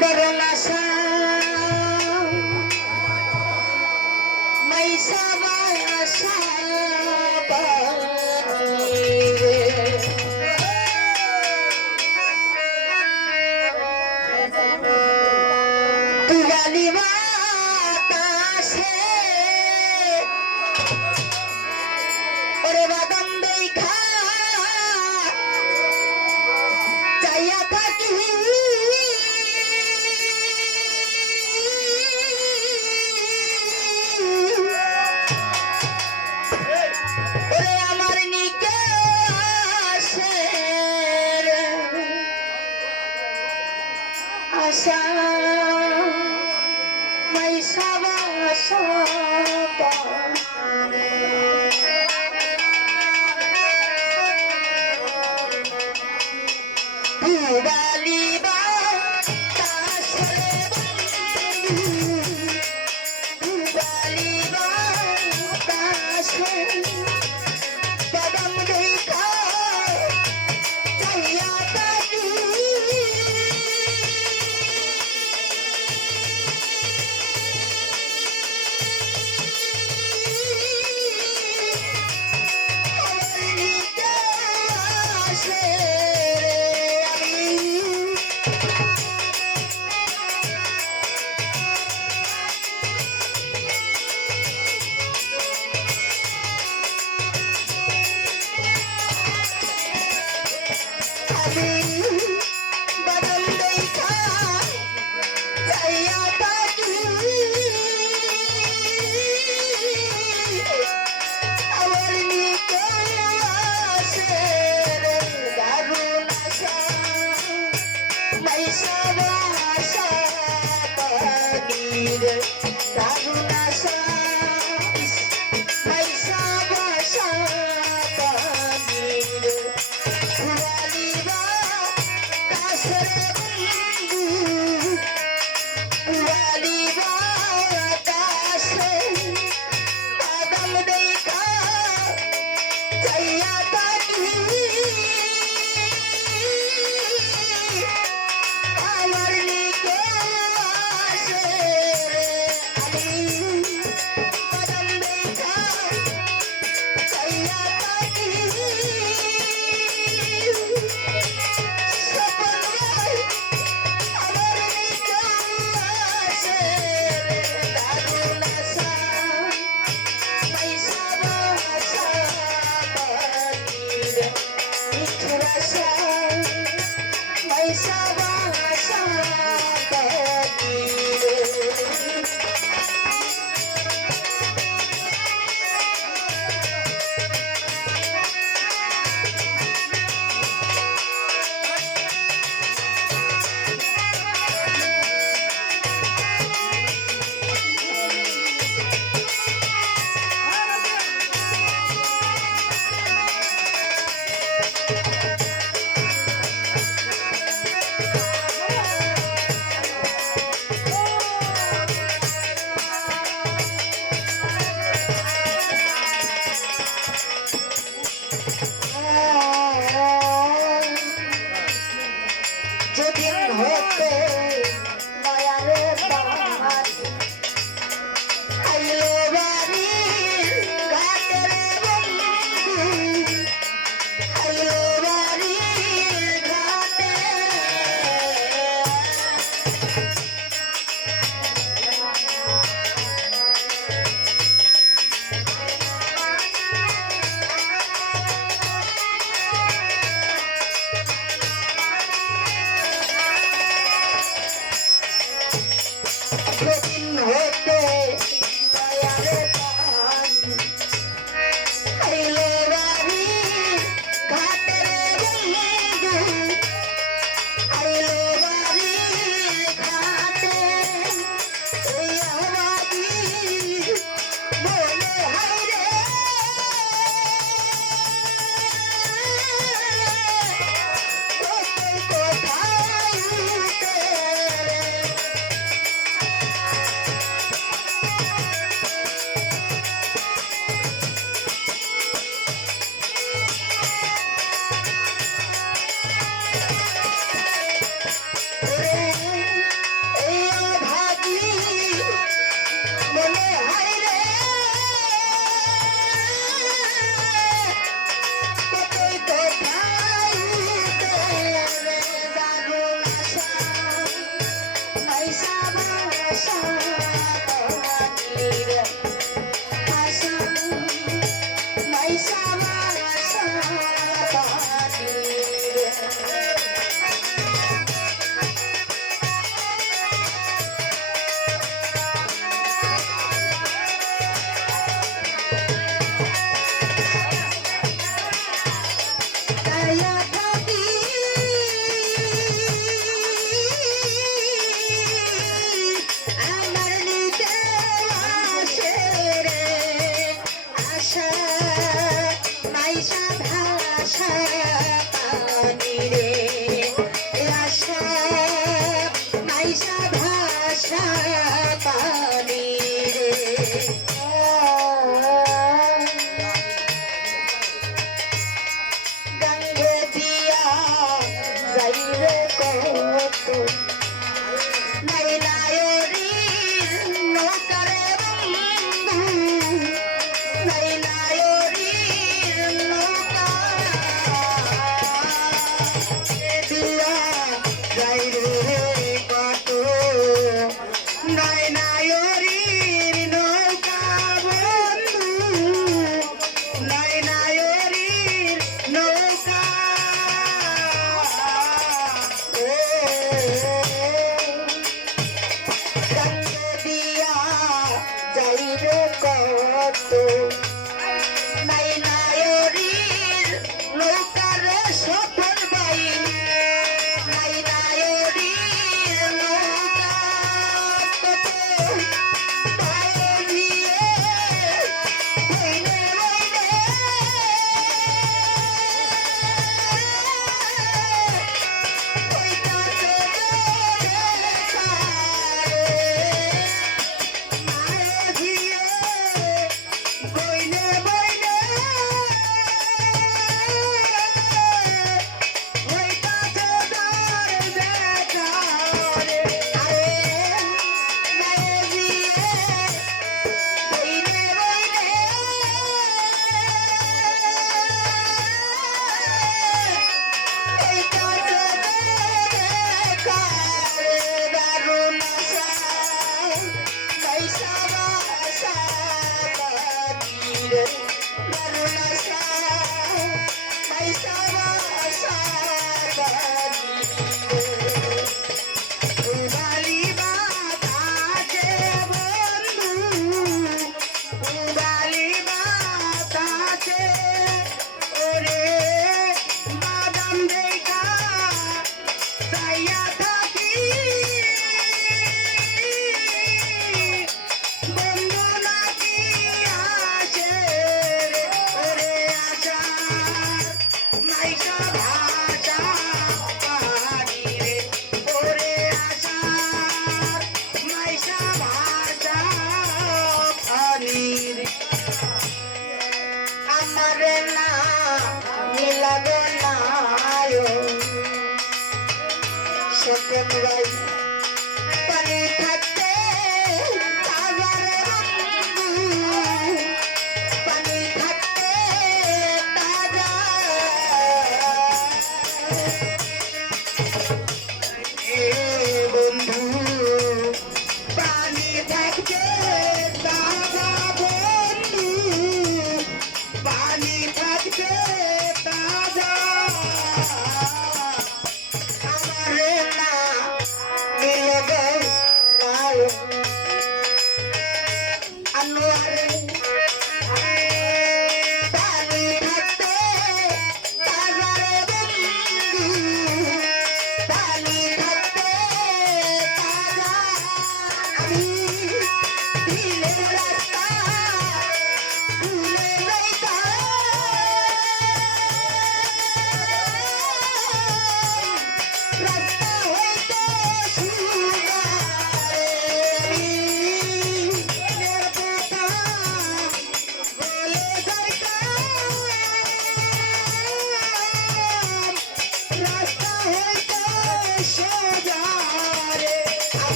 De relajar. Pero Yeah. 山。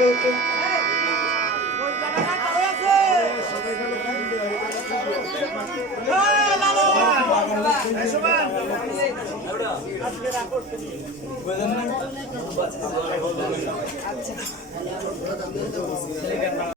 ধন্যবাদ সবাইকে।